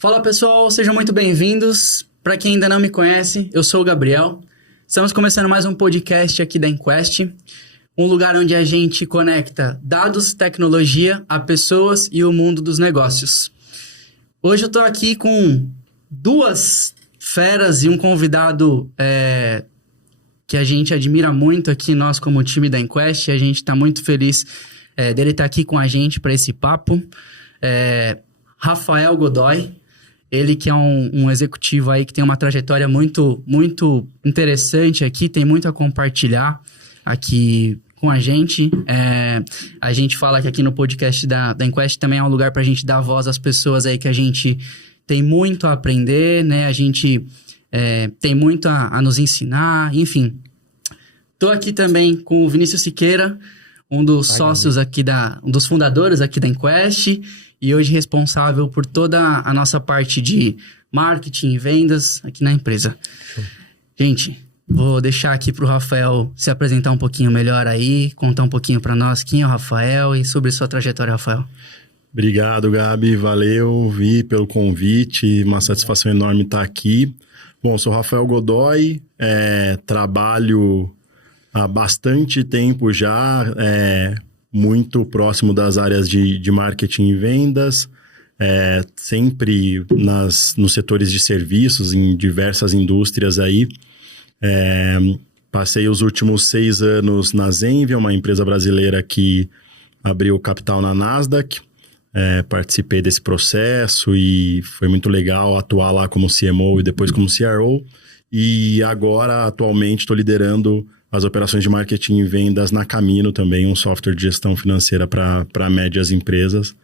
Fala pessoal, sejam muito bem-vindos. Para quem ainda não me conhece, eu sou o Gabriel. Estamos começando mais um podcast aqui da Enquest, um lugar onde a gente conecta dados, tecnologia a pessoas e o mundo dos negócios. Hoje eu estou aqui com duas feras e um convidado que a gente admira muito aqui, nós como time da Enquest. A gente está muito feliz dele estar aqui com a gente para esse papo. Rafael Godoy, ele que é um executivo aí que tem uma trajetória muito, muito interessante aqui, tem muito a compartilhar aqui com a gente. A gente fala que aqui no podcast da Enquest também é um lugar para a gente dar voz às pessoas aí que a gente tem muito a aprender, né? A gente tem muito a nos ensinar, enfim. Tô aqui também com o Vinícius Siqueira, um dos sócios aqui um dos fundadores aqui da Enquest, e hoje responsável por toda a nossa parte de marketing e vendas aqui na empresa. Gente, vou deixar aqui para o Rafael se apresentar um pouquinho melhor aí, contar um pouquinho para nós quem é o Rafael e sobre sua trajetória, Rafael. Obrigado, Gabi. Valeu, Vi, pelo convite. Uma satisfação enorme estar aqui. Bom, sou Rafael Godoy, trabalho há bastante tempo já, muito próximo das áreas de marketing e vendas, sempre nos setores de serviços, em diversas indústrias aí. Passei os últimos 6 anos na Zenvia, uma empresa brasileira que abriu capital na Nasdaq. Participei desse processo e foi muito legal atuar lá como CMO e depois como CRO. E agora, atualmente, estou liderando as operações de marketing e vendas na Camino também, um software de gestão financeira para médias empresas.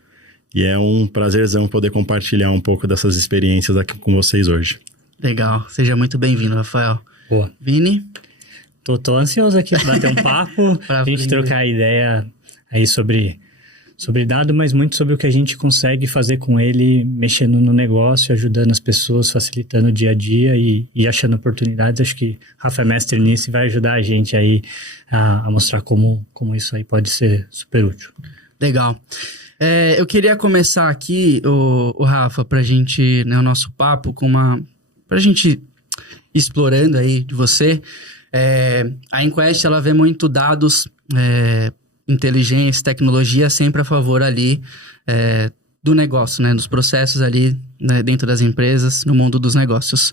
E é um prazerzão poder compartilhar um pouco dessas experiências aqui com vocês hoje. Legal, seja muito bem-vindo, Rafael. Boa. Vini? Tô ansioso aqui para bater um papo, a gente trocar ideia aí sobre dado, mas muito sobre o que a gente consegue fazer com ele, mexendo no negócio, ajudando as pessoas, facilitando o dia a dia e achando oportunidades. Acho que Rafa é mestre nisso e vai ajudar a gente aí a mostrar como isso aí pode ser super útil. Legal. Eu queria começar aqui, o Rafa, pra gente, né, o nosso papo, pra gente ir explorando aí de você. A Enquest, ela vê muito dados, inteligência, tecnologia sempre a favor ali do negócio, né? Dos processos ali, né, dentro das empresas, no mundo dos negócios.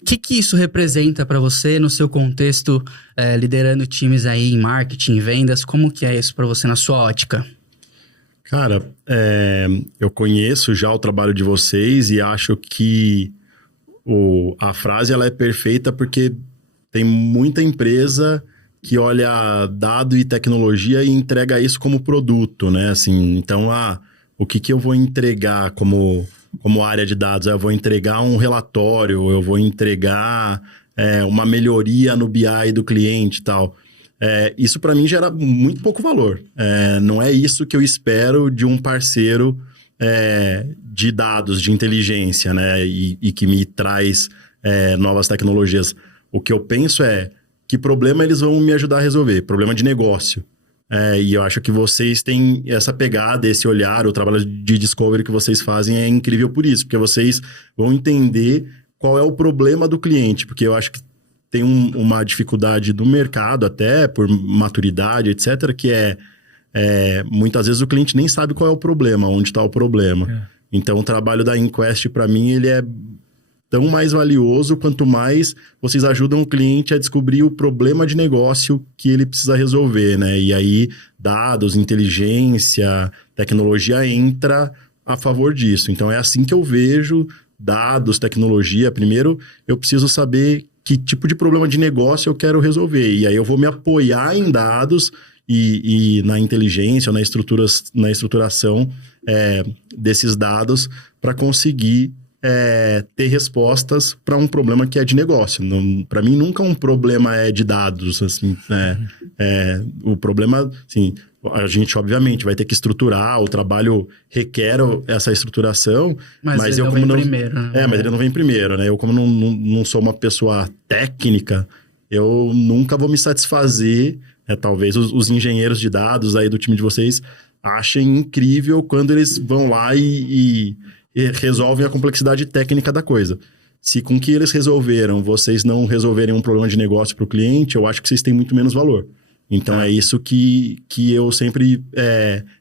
O que isso representa para você no seu contexto, liderando times aí em marketing, vendas? Como que é isso para você na sua ótica? Cara, eu conheço já o trabalho de vocês e acho que a frase ela é perfeita porque tem muita empresa que olha dado e tecnologia e entrega isso como produto, né? Assim, então, o que eu vou entregar como área de dados? Eu vou entregar um relatório, eu vou entregar uma melhoria no BI do cliente e tal. Isso para mim gera muito pouco valor. Não é isso que eu espero de um parceiro de dados, de inteligência, né? E que me traz novas tecnologias. O que eu penso que problema eles vão me ajudar a resolver? Problema de negócio. E eu acho que vocês têm essa pegada, esse olhar, o trabalho de discovery que vocês fazem é incrível por isso, porque vocês vão entender qual é o problema do cliente, porque eu acho que tem uma dificuldade do mercado até, por maturidade, etc., que muitas vezes o cliente nem sabe qual é o problema, onde está o problema. Então, o trabalho da Enquest, para mim, ele é tão mais valioso quanto mais vocês ajudam o cliente a descobrir o problema de negócio que ele precisa resolver, né? E aí, dados, inteligência, tecnologia entra a favor disso. Então, é assim que eu vejo dados, tecnologia. Primeiro, eu preciso saber que tipo de problema de negócio eu quero resolver. E aí, eu vou me apoiar em dados e na inteligência, na estruturação desses dados para conseguir ter respostas para um problema que é de negócio. Para mim, nunca um problema é de dados. Assim, o problema, assim, a gente obviamente vai ter que estruturar, o trabalho requer essa estruturação. Mas ele não vem primeiro. Né? Mas ele não vem primeiro, né? Eu, como não sou uma pessoa técnica, eu nunca vou me satisfazer. Talvez os engenheiros de dados aí do time de vocês achem incrível quando eles vão lá e resolvem a complexidade técnica da coisa. Se com o que eles resolveram, vocês não resolverem um problema de negócio para o cliente, eu acho que vocês têm muito menos valor. Então, é isso que eu sempre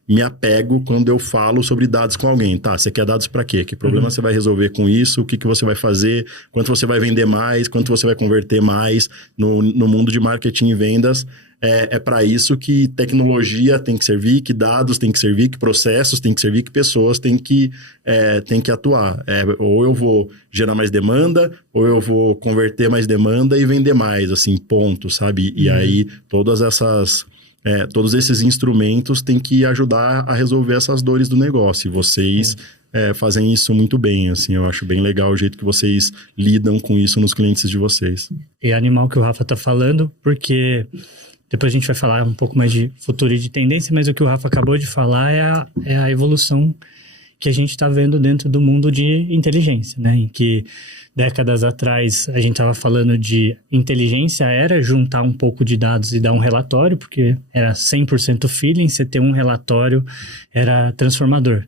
me apego quando eu falo sobre dados com alguém. Tá, você quer dados para quê? Que problema você vai resolver com isso? O que você vai fazer? Quanto você vai vender mais? Quanto você vai converter mais no mundo de marketing e vendas? É para isso que tecnologia tem que servir, que dados tem que servir, que processos tem que servir, que pessoas tem que atuar. Ou eu vou gerar mais demanda, ou eu vou converter mais demanda e vender mais, assim, ponto, sabe? E aí, todos esses instrumentos têm que ajudar a resolver essas dores do negócio. E vocês fazem isso muito bem, assim, eu acho bem legal o jeito que vocês lidam com isso nos clientes de vocês. É animal que o Rafa tá falando, porque... Depois a gente vai falar um pouco mais de futuro e de tendência, mas o que o Rafa acabou de falar é a evolução que a gente está vendo dentro do mundo de inteligência, né? Em que décadas atrás a gente estava falando de inteligência era juntar um pouco de dados e dar um relatório, porque era 100% feeling, você ter um relatório era transformador.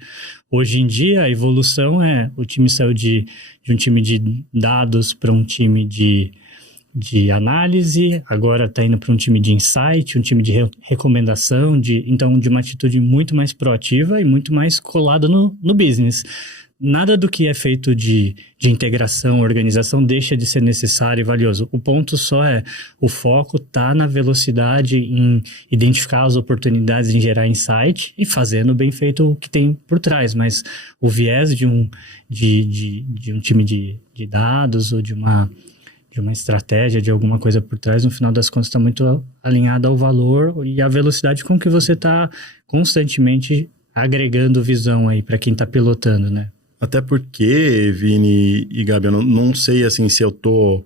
Hoje em dia a evolução o time saiu de um time de dados para um time de análise, agora está indo para um time de insight, um time de recomendação, então de uma atitude muito mais proativa e muito mais colada no business. Nada do que é feito de integração, organização, deixa de ser necessário e valioso. O ponto só o foco está na velocidade em identificar as oportunidades, em gerar insight e fazendo bem feito o que tem por trás. Mas o viés de um time de dados ou de uma estratégia, de alguma coisa por trás, no final das contas está muito alinhada ao valor e à velocidade com que você está constantemente agregando visão aí para quem está pilotando, né? Até porque, Vini e Gabi, eu não sei assim se eu tô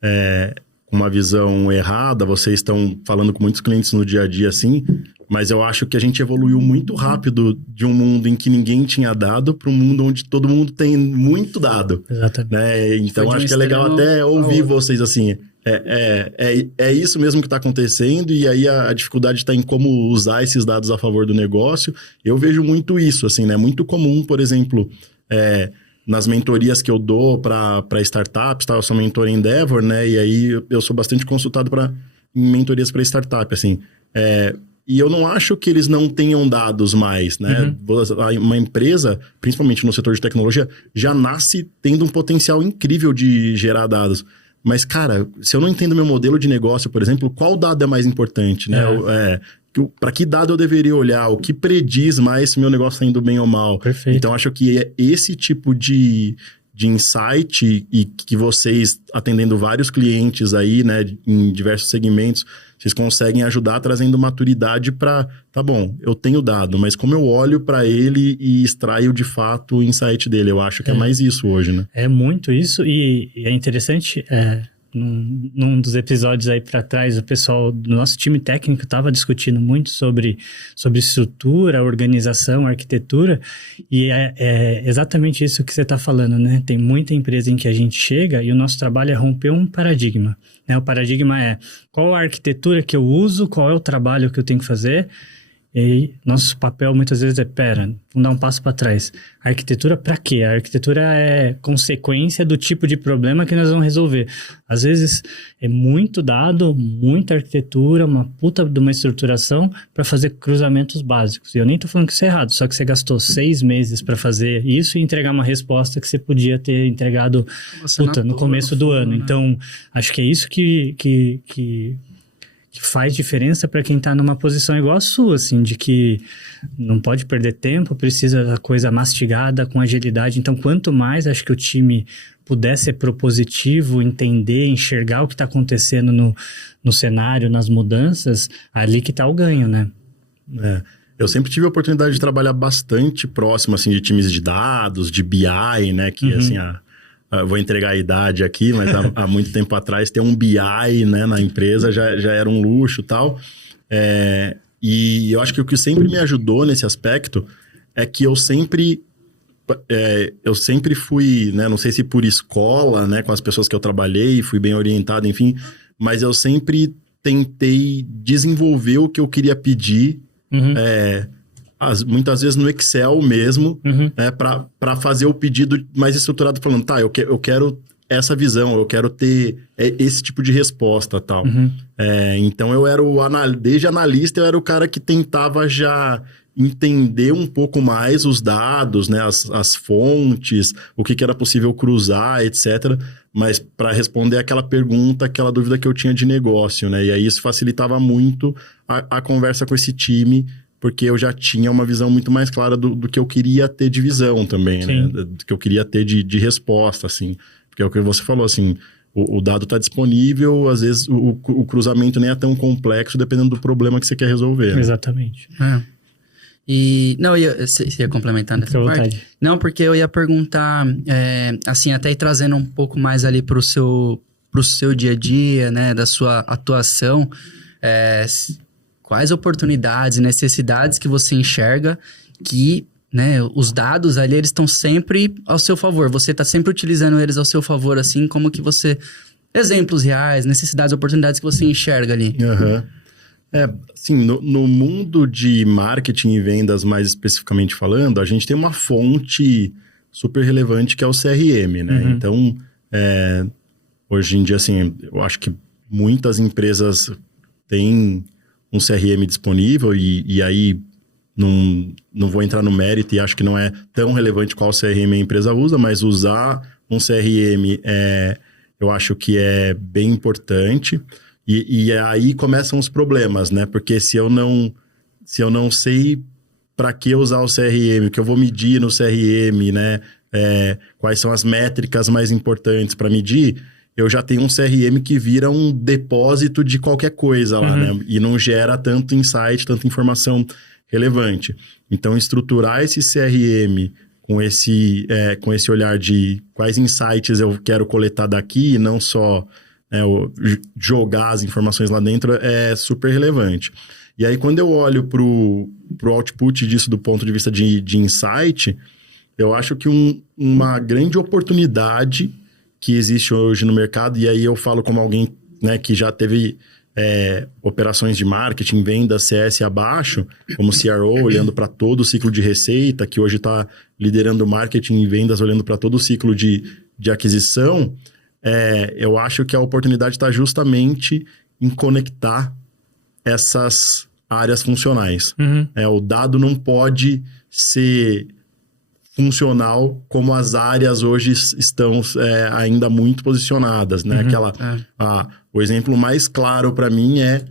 com uma visão errada, vocês estão falando com muitos clientes no dia a dia assim, mas eu acho que a gente evoluiu muito rápido de um mundo em que ninguém tinha dado para um mundo onde todo mundo tem muito dado. Exatamente. Né? Então acho que é legal até ouvir vocês assim, é isso mesmo que está acontecendo e aí a dificuldade está em como usar esses dados a favor do negócio. Eu vejo muito isso, assim, né? Muito comum, por exemplo, nas mentorias que eu dou para startups, tá? Eu sou mentor em Endeavor, né? E aí eu sou bastante consultado em mentorias para startup, assim. E eu não acho que eles não tenham dados mais, né? Uma empresa, principalmente no setor de tecnologia, já nasce tendo um potencial incrível de gerar dados. Mas, cara, se eu não entendo meu modelo de negócio, por exemplo, qual dado é mais importante, né? Para que dado eu deveria olhar? O que prediz mais se meu negócio está indo bem ou mal? Perfeito. Então, acho que esse tipo de insight e que vocês, atendendo vários clientes aí, né, em diversos segmentos, vocês conseguem ajudar trazendo maturidade para, tá bom, eu tenho dado, mas como eu olho para ele e extraio de fato o insight dele? Eu acho que é mais isso hoje, né? É muito isso e é interessante, num dos episódios aí para trás, o pessoal do nosso time técnico estava discutindo muito sobre estrutura, organização, arquitetura, e é exatamente isso que você está falando, né? Tem muita empresa em que a gente chega e o nosso trabalho é romper um paradigma, né? O paradigma é qual a arquitetura que eu uso, qual é o trabalho que eu tenho que fazer. E aí, nosso papel muitas vezes vamos dar um passo para trás. A arquitetura para quê? A arquitetura é consequência do tipo de problema que nós vamos resolver. Às vezes é muito dado, muita arquitetura, uma puta de uma estruturação para fazer cruzamentos básicos. E eu nem tô falando que isso é errado, só que você gastou 6 meses para fazer isso e entregar uma resposta que você podia ter entregado no começo do ano. Né? Então, acho que é isso que faz diferença para quem está numa posição igual a sua, assim, de que não pode perder tempo, precisa da coisa mastigada, com agilidade. Então, quanto mais acho que o time puder ser propositivo, entender, enxergar o que está acontecendo no cenário, nas mudanças, ali que está o ganho, né? Eu sempre tive a oportunidade de trabalhar bastante próximo, assim, de times de dados, de BI, né? Que, assim, vou entregar a idade aqui, mas há muito tempo atrás ter um BI, né, na empresa já era um luxo e tal. E eu acho que o que sempre me ajudou nesse aspecto é que eu sempre fui, né, não sei se por escola, né, com as pessoas que eu trabalhei, fui bem orientado, enfim, mas eu sempre tentei desenvolver o que eu queria pedir muitas vezes no Excel mesmo, né, para fazer o pedido mais estruturado, falando, tá, eu quero essa visão, eu quero ter esse tipo de resposta, tal. Então, eu era desde analista, eu era o cara que tentava já entender um pouco mais os dados, né, as fontes, o que era possível cruzar, etc. Mas para responder aquela pergunta, aquela dúvida que eu tinha de negócio, né? E aí isso facilitava muito a conversa com esse time, porque eu já tinha uma visão muito mais clara do que eu queria ter de visão também, né? Do que eu queria ter de resposta, assim. Porque é o que você falou, assim, o dado está disponível, às vezes o cruzamento nem é tão complexo, dependendo do problema que você quer resolver. Né? Exatamente. E, não, você ia complementar nessa parte? Vontade. Não, porque eu ia perguntar, assim, até ir trazendo um pouco mais ali pro seu dia a dia, né, da sua atuação, quais oportunidades e necessidades que você enxerga que, né, os dados ali, eles estão sempre ao seu favor, você está sempre utilizando eles ao seu favor, assim, como que você... Exemplos reais, necessidades, oportunidades que você enxerga ali. Assim, no mundo de marketing e vendas, mais especificamente falando, a gente tem uma fonte super relevante que é o CRM, né? Então, hoje em dia, assim, eu acho que muitas empresas têm um CRM disponível e aí não vou entrar no mérito e acho que não é tão relevante qual CRM a empresa usa, mas usar um CRM eu acho que é bem importante. E aí começam os problemas, né? Porque se eu não sei para que usar o CRM, o que eu vou medir no CRM, né? Quais são as métricas mais importantes para medir, eu já tenho um CRM que vira um depósito de qualquer coisa lá, né? E não gera tanto insight, tanta informação relevante. Então, estruturar esse CRM com esse olhar de quais insights eu quero coletar daqui, e não só... jogar as informações lá dentro é super relevante. E aí, quando eu olho pro output disso do ponto de vista de insight, eu acho que uma grande oportunidade que existe hoje no mercado, e aí eu falo como alguém, né, que já teve operações de marketing, venda, CS abaixo, como CRO, olhando para todo o ciclo de receita, que hoje está liderando marketing e vendas, olhando para todo o ciclo de aquisição. Eu acho que a oportunidade está justamente em conectar essas áreas funcionais. O dado não pode ser funcional como as áreas hoje estão ainda muito posicionadas, né? O exemplo mais claro para mim é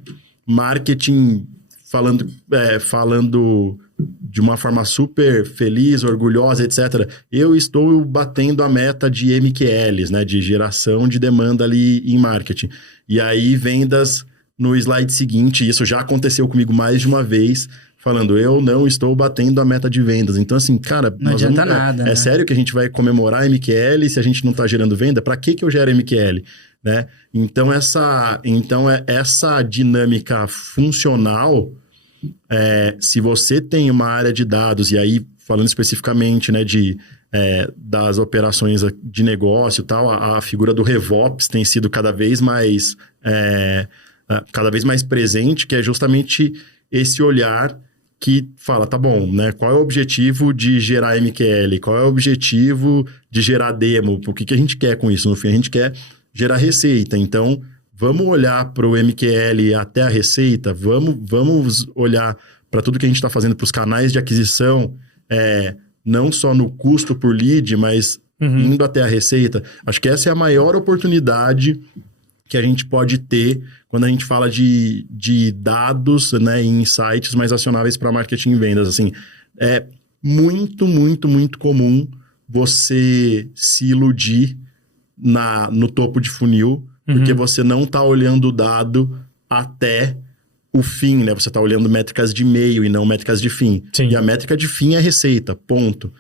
marketing falando de uma forma super feliz, orgulhosa, etc. Eu estou batendo a meta de MQLs, né? De geração de demanda ali em marketing. E aí, vendas no slide seguinte, isso já aconteceu comigo mais de uma vez, falando, eu não estou batendo a meta de vendas. Então, assim, cara... Não adianta nada, né? É sério que a gente vai comemorar MQL se a gente não está gerando venda? Para que eu gero MQL? Né? Então, essa dinâmica funcional... se você tem uma área de dados, e aí falando especificamente, né, das operações de negócio e tal, a figura do RevOps tem sido cada vez mais presente, que é justamente esse olhar que fala, tá bom, né, qual é o objetivo de gerar MQL, qual é o objetivo de gerar demo, o que a gente quer com isso? No fim, a gente quer gerar receita, então... Vamos olhar para o MQL até a receita, vamos olhar para tudo que a gente está fazendo para os canais de aquisição, não só no custo por lead, mas indo até a receita. Acho que essa é a maior oportunidade que a gente pode ter quando a gente fala de dados, né, e insights mais acionáveis para marketing e vendas. Assim, é muito, muito, muito comum você se iludir no topo de funil, porque você não está olhando o dado até o fim, né? Você está olhando métricas de meio e não métricas de fim. Sim. E a métrica de fim é receita, ponto.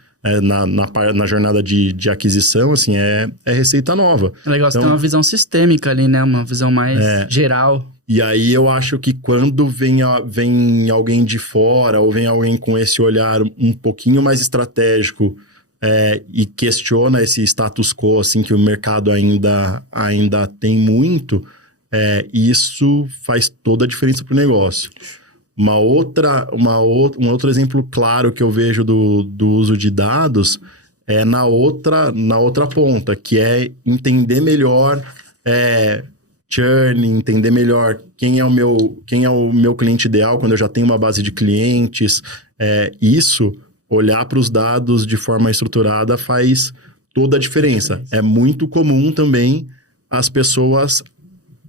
Na jornada de aquisição, assim, é receita nova. É legal, você tem uma visão sistêmica ali, né? Uma visão mais geral. E aí eu acho que quando vem alguém de fora ou vem alguém com esse olhar um pouquinho mais estratégico e questiona esse status quo, assim, que o mercado ainda tem muito, isso faz toda a diferença para o negócio. Um outro exemplo claro que eu vejo do uso de dados é na outra ponta, que é entender melhor churn, entender melhor quem é o meu cliente ideal quando eu já tenho uma base de clientes. Olhar para os dados de forma estruturada faz toda a diferença. É muito comum também as pessoas,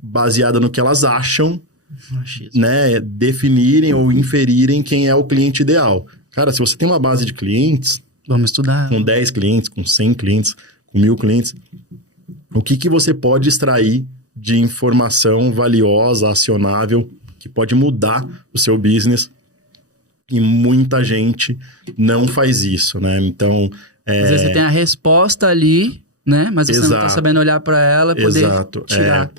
baseada no que elas acham, né, definirem ou inferirem quem é o cliente ideal. Cara, se você tem uma base de clientes... Vamos estudar. Com 10 clientes, com 100 clientes, com 1000 clientes, o que você pode extrair de informação valiosa, acionável, que pode mudar o seu business? E muita gente não faz isso, né? Então... Às vezes você tem a resposta ali, né? Mas você não tá sabendo olhar para ela e poder tirar.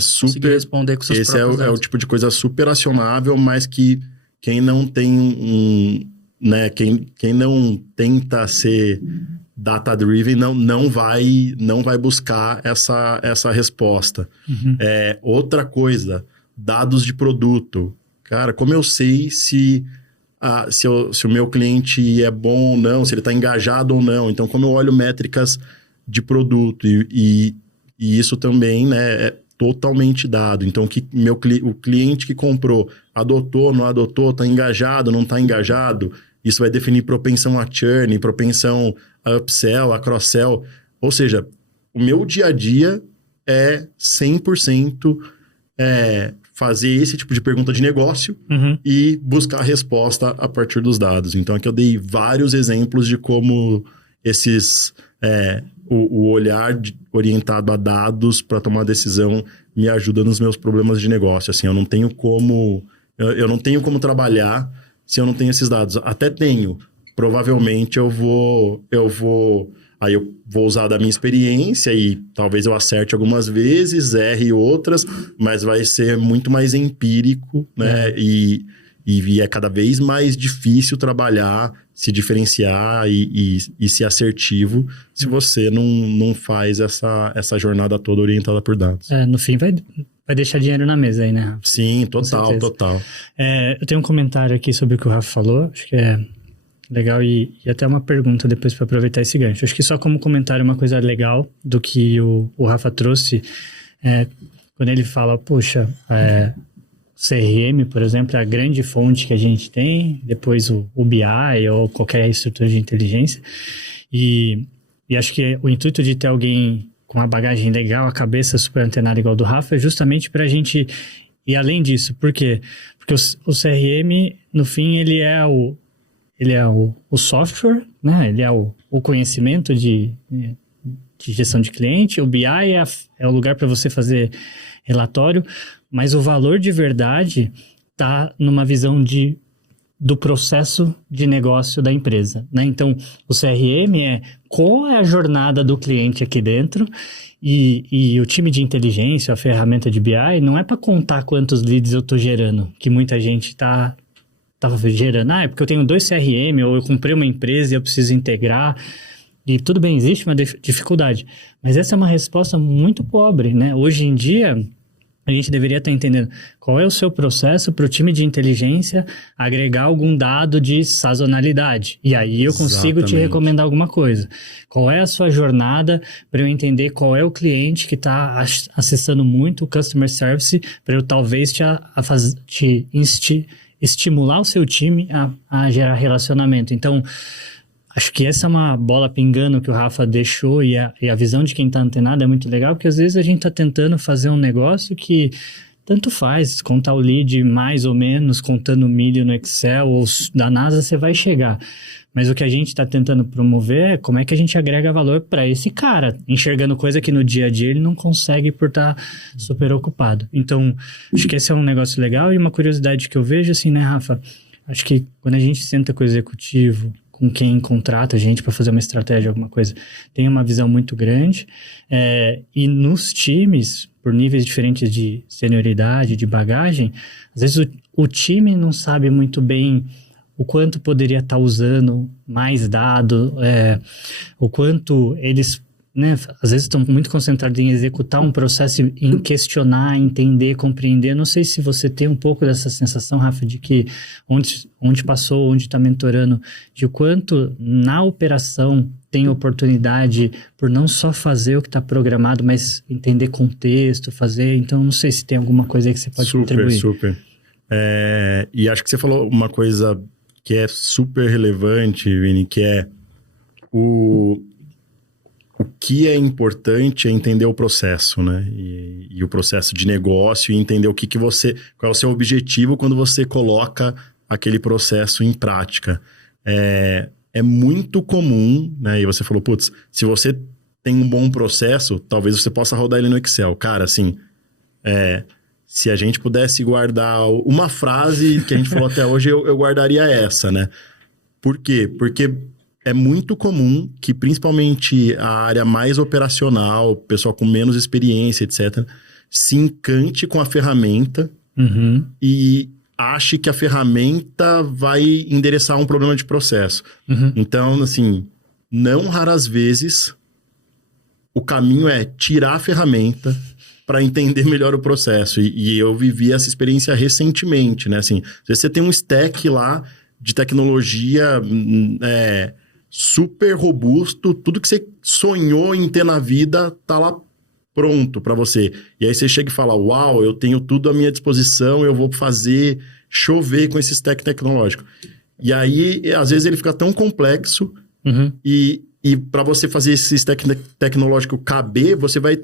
Super... responder com seus Esse é o tipo de coisa super acionável, mas que quem não tem né? Quem não tenta ser data-driven não vai buscar essa resposta. Uhum. Outra coisa, dados de produto. Cara, como eu sei se o meu cliente é bom ou não, se ele está engajado ou não? Então, como eu olho métricas de produto e isso também, né, é totalmente dado. Então, o cliente que comprou, adotou, não adotou, está engajado, não está engajado, isso vai definir propensão a churn, propensão a upsell, a cross-sell. Ou seja, o meu dia a dia é 100% fazer esse tipo de pergunta de negócio e buscar a resposta a partir dos dados. Então, aqui eu dei vários exemplos de como o olhar orientado a dados para tomar decisão me ajuda nos meus problemas de negócio. Assim, eu não tenho como trabalhar se eu não tenho esses dados. Até tenho. Provavelmente eu vou usar da minha experiência e talvez eu acerte algumas vezes, erre outras, mas vai ser muito mais empírico, né? E é cada vez mais difícil trabalhar, se diferenciar e ser assertivo se você não faz essa jornada toda orientada por dados. No fim vai deixar dinheiro na mesa aí, né? Sim, total. Eu tenho um comentário aqui sobre o que o Rafa falou, acho que é legal e até uma pergunta depois para aproveitar esse gancho. Acho que só como comentário uma coisa legal do que o Rafa trouxe, quando ele fala, poxa, CRM, por exemplo, é a grande fonte que a gente tem, depois o BI ou qualquer estrutura de inteligência, e acho que o intuito de ter alguém com uma bagagem legal, a cabeça super antenada igual do Rafa, é justamente para a gente ir além disso. Por quê? Porque o CRM, no fim, ele é o software, né? Ele é o conhecimento de gestão de cliente, o BI é o lugar para você fazer relatório, mas o valor de verdade está numa visão do processo de negócio da empresa, né? Então, o CRM qual é a jornada do cliente aqui dentro e o time de inteligência, a ferramenta de BI, não é para contar quantos leads eu estou gerando, que muita gente está gerando. É porque eu tenho 2 CRM, ou eu comprei uma empresa e eu preciso integrar. E tudo bem, existe uma dificuldade. Mas essa é uma resposta muito pobre, né? Hoje em dia, a gente deveria estar entendendo qual é o seu processo para o time de inteligência agregar algum dado de sazonalidade. E aí eu consigo te recomendar alguma coisa. Qual é a sua jornada para eu entender qual é o cliente que está acessando muito o Customer Service, para eu talvez te estimular o seu time a gerar relacionamento. Então, acho que essa é uma bola pingando que o Rafa deixou e a visão de quem está antenado é muito legal, porque às vezes a gente está tentando fazer um negócio que tanto faz, contar o lead mais ou menos, contando milho no Excel ou da NASA, você vai chegar. Mas o que a gente está tentando promover é como é que a gente agrega valor para esse cara, enxergando coisa que no dia a dia ele não consegue por estar super ocupado. Então, acho que esse é um negócio legal e uma curiosidade que eu vejo assim, né, Rafa? Acho que quando a gente senta com o executivo, com quem contrata a gente para fazer uma estratégia, alguma coisa, tem uma visão muito grande. E nos times, por níveis diferentes de senioridade, de bagagem, às vezes o time não sabe muito bem o quanto poderia estar usando mais dado, o quanto eles né, às vezes estão muito concentrados em executar um processo, em questionar, entender, compreender. Não sei se você tem um pouco dessa sensação, Rafa, de que onde passou, onde está mentorando, de o quanto na operação tem oportunidade por não só fazer o que está programado, mas entender contexto, fazer. Então, não sei se tem alguma coisa aí que você pode contribuir. Super. E acho que você falou uma coisa que é super relevante, Vini, que é o que é importante é entender o processo, né? E o processo de negócio e entender qual é o seu objetivo quando você coloca aquele processo em prática. É muito comum, né? E você falou, putz, se você tem um bom processo, talvez você possa rodar ele no Excel. Cara, assim, se a gente pudesse guardar uma frase que a gente falou até hoje, eu guardaria essa, né? Por quê? Porque é muito comum que, principalmente a área mais operacional, o pessoal com menos experiência, etc., se encante com a ferramenta e ache que a ferramenta vai endereçar um problema de processo. Então, assim, não raras vezes o caminho é tirar a ferramenta para entender melhor o processo. E eu vivi essa experiência recentemente, né? Assim, se você tem um stack lá de tecnologia super robusto, tudo que você sonhou em ter na vida tá lá pronto para você. E aí você chega e fala, uau, eu tenho tudo à minha disposição, eu vou fazer chover com esse stack tecnológico. E aí, às vezes, ele fica tão complexo e para você fazer esse stack tecnológico caber, você vai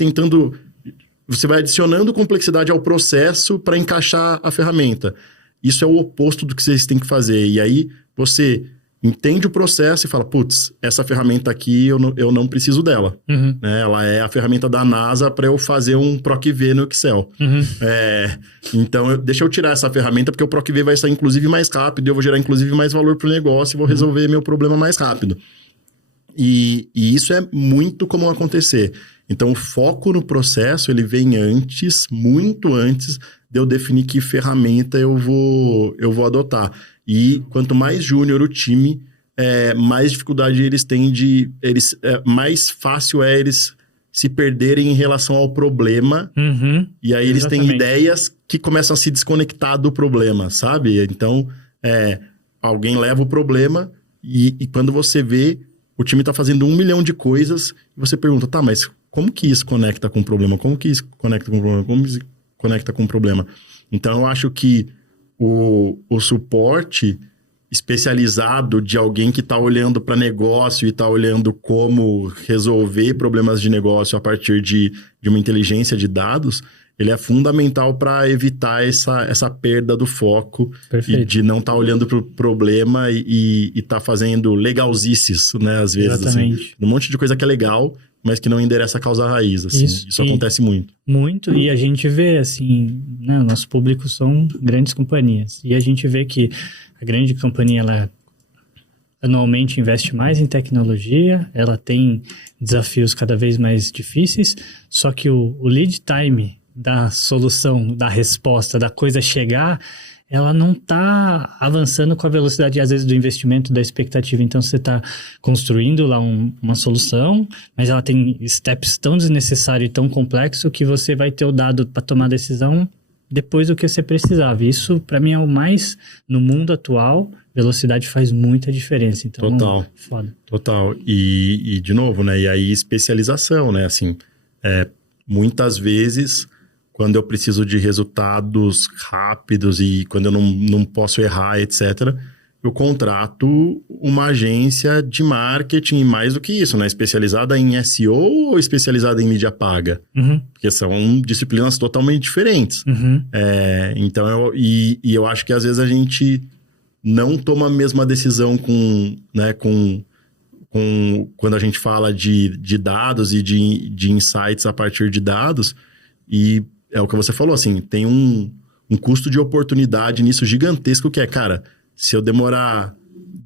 adicionando complexidade ao processo para encaixar a ferramenta. Isso é o oposto do que vocês têm que fazer. E aí, você entende o processo e fala, putz, essa ferramenta aqui eu não preciso dela. Né? Ela é a ferramenta da NASA para eu fazer um PROC-V no Excel. Então, deixa eu tirar essa ferramenta porque o PROC-V vai sair, inclusive, mais rápido e eu vou gerar, inclusive, mais valor para o negócio e vou resolver meu problema mais rápido. E isso é muito comum acontecer. Então, o foco no processo, ele vem antes, muito antes de eu definir que ferramenta eu vou adotar. E quanto mais júnior o time, mais dificuldade eles têm mais fácil é eles se perderem em relação ao problema. E aí eles têm ideias que começam a se desconectar do problema, sabe? Então, alguém leva o problema e quando você vê, o time está fazendo 1 milhão de coisas e você pergunta, tá, mas como que isso conecta com o problema? Como que isso conecta com o problema? Como isso conecta com o problema? Então, eu acho que o suporte especializado de alguém que está olhando para negócio e está olhando como resolver problemas de negócio a partir de uma inteligência de dados, ele é fundamental para evitar essa perda do foco e de não estar olhando para o problema e estar fazendo legalzices, né? Às vezes, exatamente. Assim, um monte de coisa que é legal, mas que não endereça a causa raiz, assim. Isso acontece muito. Muito, e a gente vê, assim, né, o nosso público são grandes companhias, e a gente vê que a grande companhia, ela anualmente investe mais em tecnologia, ela tem desafios cada vez mais difíceis, só que o lead time da solução, da resposta, da coisa chegar, ela não está avançando com a velocidade, às vezes, do investimento, da expectativa. Então, você está construindo lá uma solução, mas ela tem steps tão desnecessários e tão complexos que você vai ter o dado para tomar decisão depois do que você precisava. Isso, para mim, é o mais... No mundo atual, velocidade faz muita diferença. Então, total. Foda. Total. E, de novo, né? E aí, especialização, né? Assim, muitas vezes... Quando eu preciso de resultados rápidos e quando eu não posso errar, etc., eu contrato uma agência de marketing e mais do que isso, né? Especializada em SEO ou especializada em mídia paga? Porque são disciplinas totalmente diferentes. Então, eu acho que às vezes a gente não toma a mesma decisão quando a gente fala de dados e de insights a partir de dados. E é o que você falou, assim, tem um custo de oportunidade nisso gigantesco que cara, se eu demorar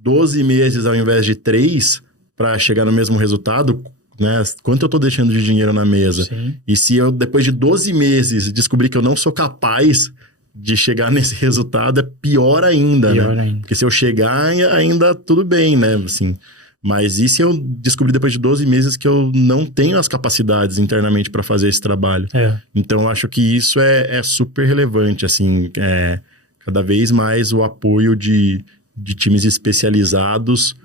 12 meses ao invés de 3 para chegar no mesmo resultado, né? Quanto eu tô deixando de dinheiro na mesa? Sim. E se eu, depois de 12 meses, descobrir que eu não sou capaz de chegar nesse resultado, é pior ainda, né? Porque se eu chegar, ainda tudo bem, né? Assim, Mas e se eu descobrir depois de 12 meses que eu não tenho as capacidades internamente para fazer esse trabalho? Então, eu acho que isso é super relevante, assim, cada vez mais o apoio de times especializados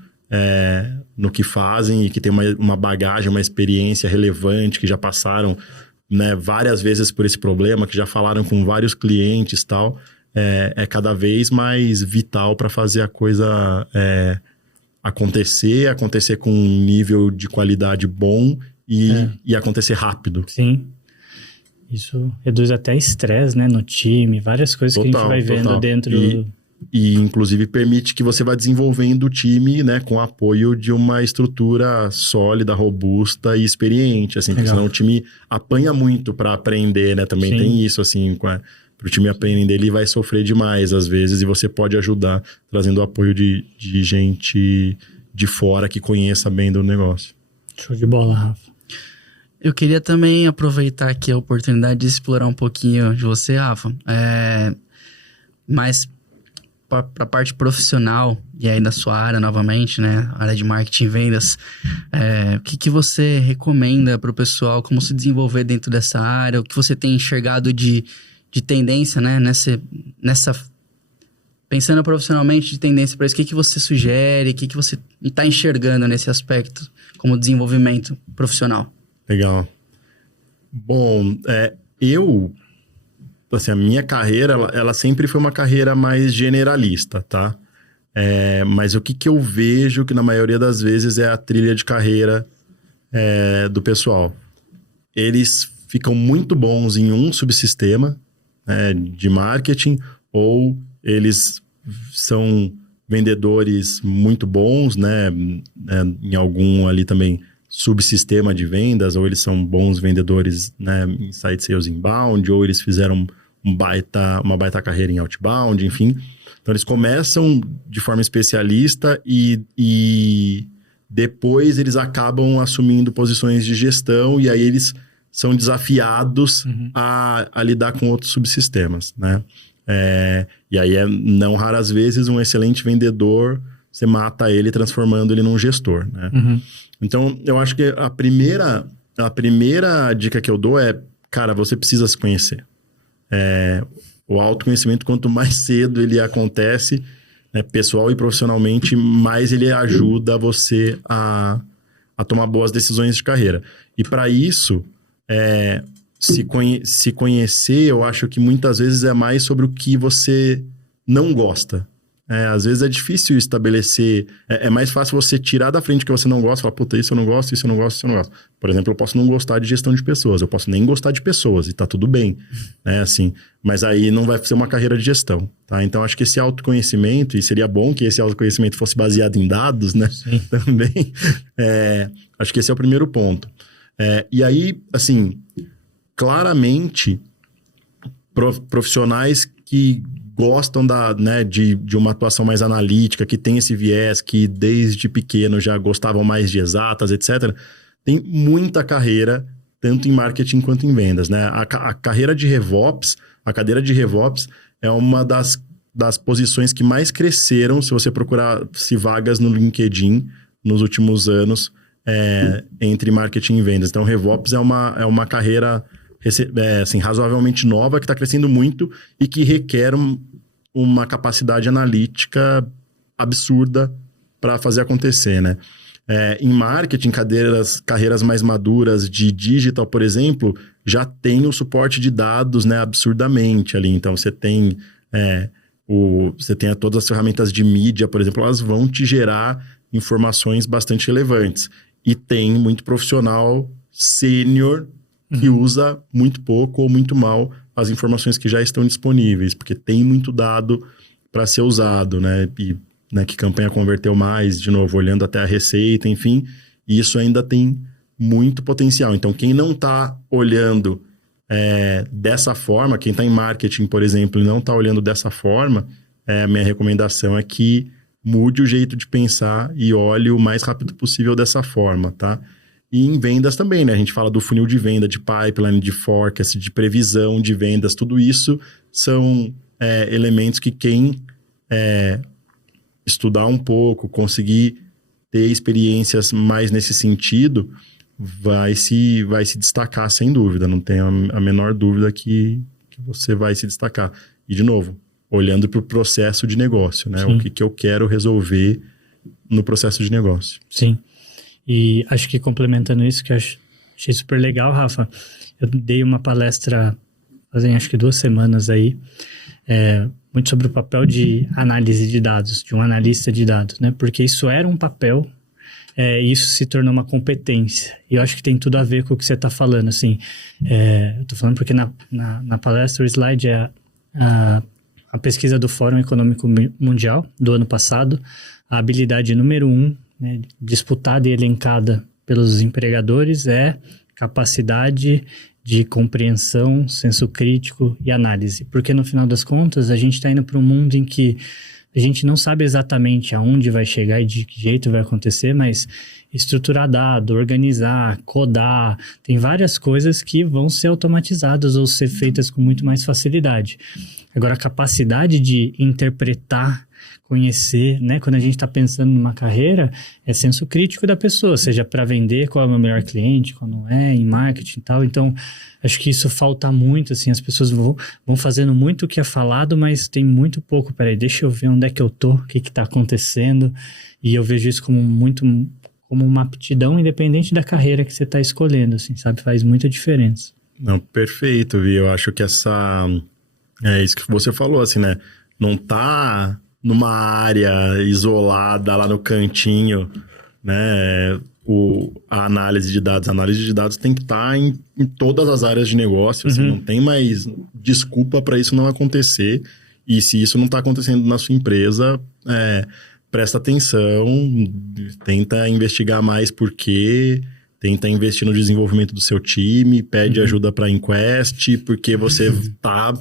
no que fazem e que tem uma bagagem, uma experiência relevante, que já passaram, né, várias vezes por esse problema, que já falaram com vários clientes e tal, é cada vez mais vital para fazer a coisa acontecer com um nível de qualidade bom e acontecer rápido. Sim. Isso reduz até estresse, né, no time, várias coisas que a gente vai vendo dentro... E, inclusive, permite que você vá desenvolvendo o time, né, com o apoio de uma estrutura sólida, robusta e experiente, assim, porque senão o time apanha muito para aprender, né, também tem isso, assim, para o time aprender, ele vai sofrer demais, às vezes, e você pode ajudar trazendo o apoio de gente de fora que conheça bem do negócio. Show de bola, Rafa. Eu queria também aproveitar aqui a oportunidade de explorar um pouquinho de você, Rafa, mas para a parte profissional, e aí da sua área novamente, né, área de marketing e vendas, o que você recomenda para o pessoal, como se desenvolver dentro dessa área, o que você tem enxergado de tendência, né, nessa pensando profissionalmente de tendência para isso, o que você sugere, o que você está enxergando nesse aspecto como desenvolvimento profissional? Legal. Bom, assim, a minha carreira, ela sempre foi uma carreira mais generalista, tá? Mas o que eu vejo que na maioria das vezes é a trilha de carreira do pessoal. Eles ficam muito bons em um subsistema de marketing, ou eles são vendedores muito bons, né? Em algum ali também subsistema de vendas, ou eles são bons vendedores, né, em inside sales inbound, ou eles fizeram uma baita carreira em outbound, enfim. Então, eles começam de forma especialista e depois eles acabam assumindo posições de gestão, e aí eles são desafiados a lidar com outros subsistemas, né? E aí, não raras vezes, um excelente vendedor, você mata ele transformando ele num gestor, né? Então, eu acho que a primeira dica que eu dou cara, você precisa se conhecer. O autoconhecimento, quanto mais cedo ele acontece, né, pessoal e profissionalmente, mais ele ajuda você a tomar boas decisões de carreira. E para isso, se conhecer, eu acho que muitas vezes é mais sobre o que você não gosta. Às vezes é difícil estabelecer... É mais fácil você tirar da frente o que você não gosta e falar, puta, isso eu não gosto, isso eu não gosto, isso eu não gosto. Por exemplo, eu posso não gostar de gestão de pessoas, eu posso nem gostar de pessoas, e tá tudo bem, né, assim. Mas aí não vai ser uma carreira de gestão, tá? Então, acho que esse autoconhecimento, e seria bom que esse autoconhecimento fosse baseado em dados, né? Sim. Também. Acho que esse é o primeiro ponto. E aí, assim, claramente, profissionais que gostam de uma atuação mais analítica, que tem esse viés, que desde pequeno já gostavam mais de exatas, etc., tem muita carreira, tanto em marketing quanto em vendas, né? A carreira de RevOps, a cadeira de RevOps é uma das posições que mais cresceram, se você procurar vagas no LinkedIn nos últimos anos, entre marketing e vendas. Então, RevOps é uma carreira assim, razoavelmente nova, que está crescendo muito e que requer uma capacidade analítica absurda para fazer acontecer, né? Em marketing, carreiras mais maduras de digital, por exemplo, já tem o suporte de dados, né, absurdamente ali. Então, você tem todas as ferramentas de mídia, por exemplo, elas vão te gerar informações bastante relevantes. E tem muito profissional sênior que usa muito pouco ou muito mal as informações que já estão disponíveis, porque tem muito dado para ser usado, né? E, né, que campanha converteu mais, de novo, olhando até a receita, enfim, e isso ainda tem muito potencial. Então, quem não está olhando dessa forma, quem está em marketing, por exemplo, e não está olhando dessa forma, a minha recomendação é que mude o jeito de pensar e olhe o mais rápido possível dessa forma, tá? E em vendas também, né? A gente fala do funil de venda, de pipeline, de forecast, de previsão de vendas. Tudo isso são elementos que quem estudar um pouco, conseguir ter experiências mais nesse sentido, vai se destacar sem dúvida. Não tenho a menor dúvida que você vai se destacar. E, de novo, olhando para o processo de negócio, né? Sim. O que eu quero resolver no processo de negócio. Sim. E acho que complementando isso, que eu achei super legal, Rafa, eu dei uma palestra fazem acho que 2 semanas aí, muito sobre o papel de análise de dados, de um analista de dados, né? Porque isso era um papel, e isso se tornou uma competência. E eu acho que tem tudo a ver com o que você está falando, assim. Eu estou falando porque na palestra o slide é a pesquisa do Fórum Econômico Mundial do ano passado, a habilidade número 1, né, disputada e elencada pelos empregadores é capacidade de compreensão, senso crítico e análise. Porque no final das contas, a gente está indo para um mundo em que a gente não sabe exatamente aonde vai chegar e de que jeito vai acontecer, mas estruturar dado, organizar, codar, tem várias coisas que vão ser automatizadas ou ser feitas com muito mais facilidade. Agora, a capacidade de interpretar, conhecer, né? Quando a gente está pensando numa carreira, é senso crítico da pessoa, seja para vender, qual é o meu melhor cliente, qual não é, em marketing e tal. Então, acho que isso falta muito, assim, as pessoas vão fazendo muito o que é falado, mas tem muito pouco. Peraí, deixa eu ver onde é que eu tô, o que está acontecendo. E eu vejo isso como uma aptidão independente da carreira que você está escolhendo, assim, sabe? Faz muita diferença. Não, perfeito, Vi. Eu acho que é isso que você falou, assim, né? Não tá numa área isolada lá no cantinho, né? A análise de dados. A análise de dados tem que estar em todas as áreas de negócio. Assim, não tem mais desculpa para isso não acontecer. E se isso não está acontecendo na sua empresa, presta atenção, tenta investigar mais por quê, tenta investir no desenvolvimento do seu time, pede ajuda para a Inquest, porque você está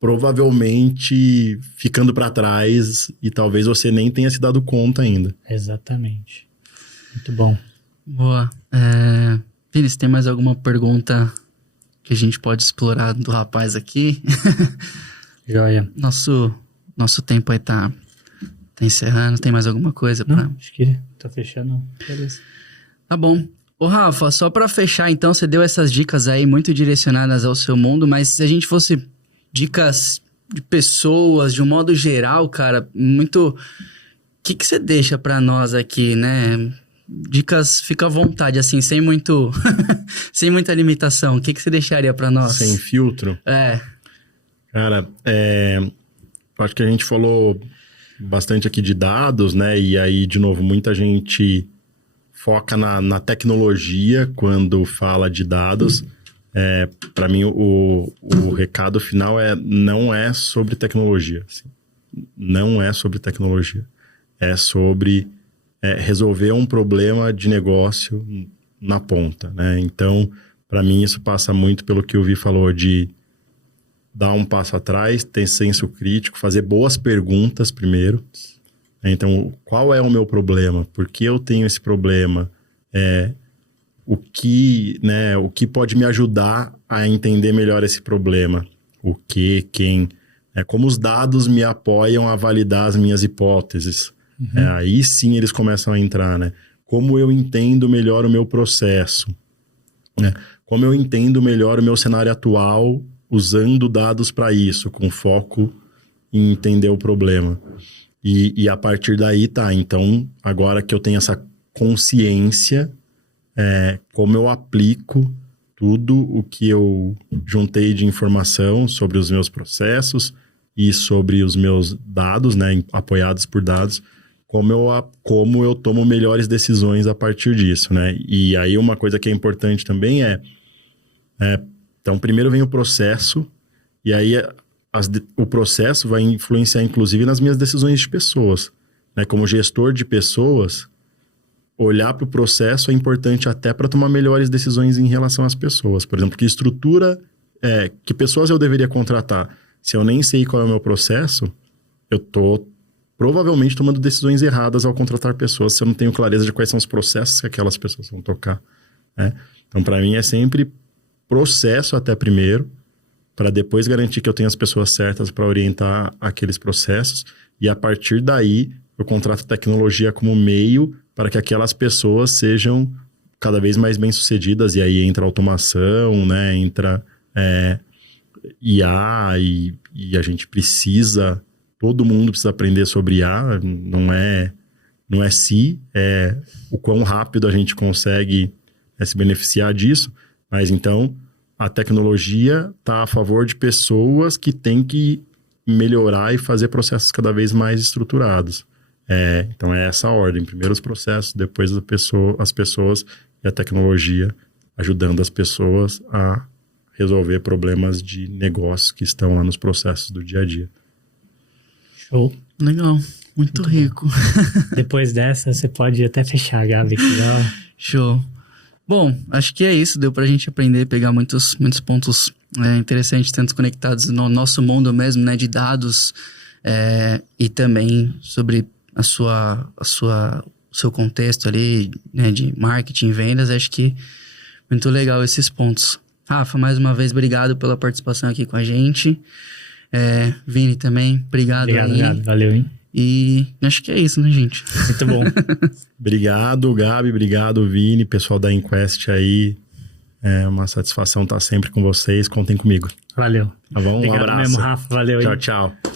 provavelmente ficando para trás e talvez você nem tenha se dado conta ainda. Exatamente. Muito bom. Boa. Vinícius, tem mais alguma pergunta que a gente pode explorar do rapaz aqui? Joia. Nosso tempo aí tá encerrando. Tem mais alguma coisa? Acho que tá fechando. Beleza. Tá bom. Ô, Rafa, só pra fechar, então, você deu essas dicas aí muito direcionadas ao seu mundo, mas se a gente fosse dicas de pessoas, de um modo geral, cara, muito... O que você deixa pra nós aqui, né? Dicas, fica à vontade, assim, sem sem muita limitação. O que você deixaria pra nós? Sem filtro? Cara, acho que a gente falou bastante aqui de dados, né? E aí, de novo, muita gente foca na tecnologia quando fala de dados. Para mim, o recado final não é sobre tecnologia. Assim. Não é sobre tecnologia. É sobre resolver um problema de negócio na ponta, né? Então, para mim, isso passa muito pelo que o Vi falou de dar um passo atrás, ter senso crítico, fazer boas perguntas primeiro. Então, qual é o meu problema? Por que eu tenho esse problema? O que pode me ajudar a entender melhor esse problema? Quem? Como os dados me apoiam a validar as minhas hipóteses. Aí sim eles começam a entrar, né? Como eu entendo melhor o meu processo? Como eu entendo melhor o meu cenário atual usando dados para isso, com foco em entender o problema. E a partir daí, então, agora que eu tenho essa consciência, como eu aplico tudo o que eu juntei de informação sobre os meus processos e sobre os meus dados, né, apoiados por dados, como eu tomo melhores decisões a partir disso, né? E aí uma coisa que é importante também então primeiro vem o processo, e aí o processo vai influenciar inclusive nas minhas decisões de pessoas, né? Como gestor de pessoas, olhar para o processo é importante até para tomar melhores decisões em relação às pessoas. Por exemplo, que estrutura, que pessoas eu deveria contratar? Se eu nem sei qual é o meu processo, eu estou provavelmente tomando decisões erradas ao contratar pessoas, se eu não tenho clareza de quais são os processos que aquelas pessoas vão tocar, né? Então, para mim, é sempre processo até primeiro, para depois garantir que eu tenho as pessoas certas para orientar aqueles processos, e a partir daí eu contrato tecnologia como meio para que aquelas pessoas sejam cada vez mais bem-sucedidas. E aí entra automação, né? Entra IA e a gente precisa... Todo mundo precisa aprender sobre IA. Não é se, é o quão rápido a gente consegue se beneficiar disso. Mas então, a tecnologia está a favor de pessoas que têm que melhorar e fazer processos cada vez mais estruturados. Então é essa a ordem. Primeiro os processos, depois as pessoas e a tecnologia ajudando as pessoas a resolver problemas de negócios que estão lá nos processos do dia a dia. Show. Legal. Muito rico. Depois dessa, você pode até fechar, Gabi. Show. Bom, acho que é isso. Deu pra gente aprender, pegar muitos pontos interessantes, tanto conectados no nosso mundo mesmo, né? De dados e também sobre o seu contexto ali, né? De marketing e vendas. Acho que muito legal esses pontos. Rafa, mais uma vez, obrigado pela participação aqui com a gente. Vini também, obrigado aí. Valeu, hein? E acho que é isso, né, gente? Muito bom. Obrigado, Gabi. Obrigado, Vini. Pessoal da Inquest aí. É uma satisfação estar sempre com vocês. Contem comigo. Valeu. Tá bom? Obrigado um abraço. mesmo, Rafa. Valeu. Tchau, tchau.